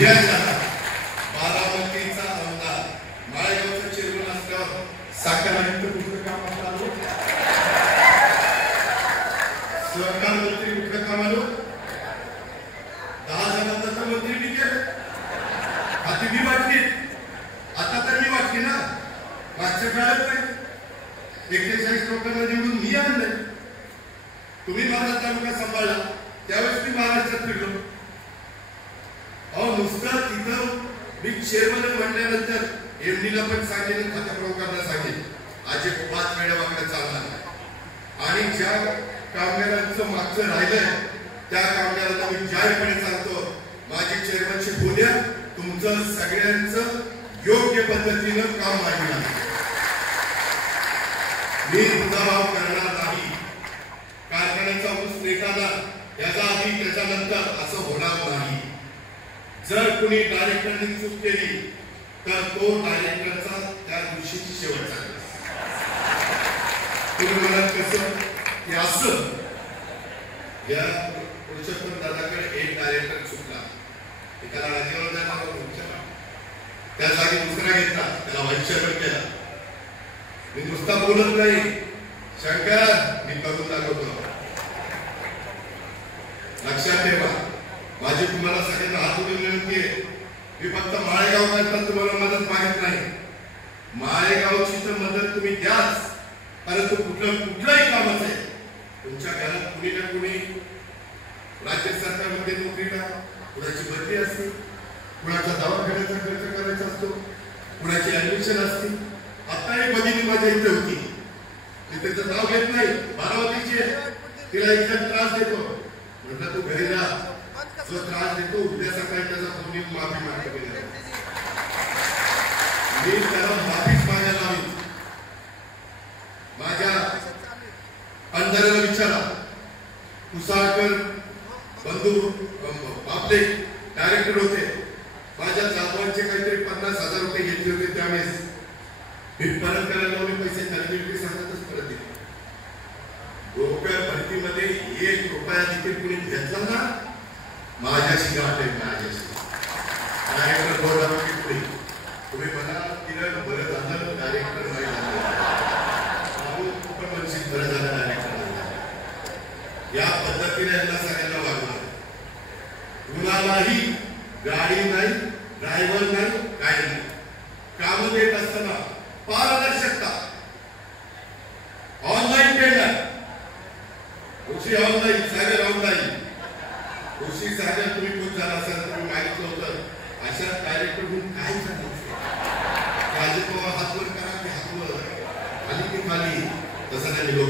उद्याच्या बारामतीचा आमदार माळेगावचा चेअरमन असल्यावर साखर कुठलं काम असलं सहकार मंत्री कुठलं काम आलो 10 जणांचा मंत्री मी केलं हाती मी वाटली आता तर मी वाटली ना मागच्या काळात नाही 41 लोकांना निवडून मी आणलंय तुम्ही माझा तालुका सांभाळला त्यावेळेस मी महाराष्ट्रात फिरलो नुसतं तिथं मी चेअरमन म्हटल्यानंतर एमडीला पण सांगेन खात्या प्रमुखांना सांगेन आज 5 वेळा वाकडे चालणार आणि ज्या कामगारांचं मागचं राहिलंय त्या कामगारांना मी जाहीरपणे सांगतो माझी चेअरमनशिप होऊ द्या तुमचं सगळ्यांचं योग्य पद्धतीनं काम मांडणार मी दुधाभाव करणार नाही कारखान्याचा ऊस नेताना याचा आधी त्याच्यानंतर असं होणार नाही जर कुणी डायरेक्टरने चूक केली तर तो डायरेक्टरचा त्या दिवशीची शेवटचा तुम्ही मला कसं की असं या पुरुषोत्तम दादाकडे एक डायरेक्टर चुकला एकाला राज्यावर जाणार त्या जागी दुसरा घेतला त्याला वैश्यवर केला मी नुसता बोलत नाही शंकर मी करून दाखवतो लक्षात ठेवा माझी तुम्हाला सगळ्यांना हात उचलून विनंती आहे मी फक्त माळेगाव करता तुम्हाला मदत मागत नाही माळेगावची तर मदत तुम्ही द्याच परंतु कुठलंही काम असेल तुमच्या घरात कुणी ना कुणी राज्य सरकारमध्ये नोकरीला कुणाची बदली असते कुणाचा दवाखान्याचा खर्च करायचा असतो कुणाची ऍडमिशन असते आताही बदली माझ्या इथे होती मी त्याचं नाव घेत नाही बारामतीची तिला एक त्रास देतो म्हटलं तू घरी जा जो त्रास देतो उद्या सकाळी त्याचा फोन माफी मागतो मी त्याला माफीच मागायला हवी माझ्या अंधाराला विचारा कुसाळकर बंधू आपले डायरेक्टर होते माझ्या जाधवांचे काहीतरी 50,000 रुपये घेतले होते त्यावेळेस मी परत करायला लावले पैसे खरेदी सांगतच परत दिले ब्रोकर भरतीमध्ये 1 रुपया देखील कुणी घेतला ना माझ्याशी गाठ आहे माझ्याशी डायरेक्टर बोर्डावर पुढे तुम्ही मला किरण बरं झालं डायरेक्टर नाही झालं पण वंचित बरं झालं डायरेक्टर या पद्धतीने यांना सगळ्यांना वागलं कुणालाही गाडी नाही ड्रायव्हर नाही काही नाही काम देत असताना पारदर्शकता ऑनलाईन टेंडर कृषी ऑनलाईन सागर ऑनलाईन कृषी सागर तुम्ही खूप झाला असाल तुम्ही मागितलं होतं अशा डायरेक्टर म्हणून काय करायचं हातवर करा की हातवर खाली की खाली तसं त्यांनी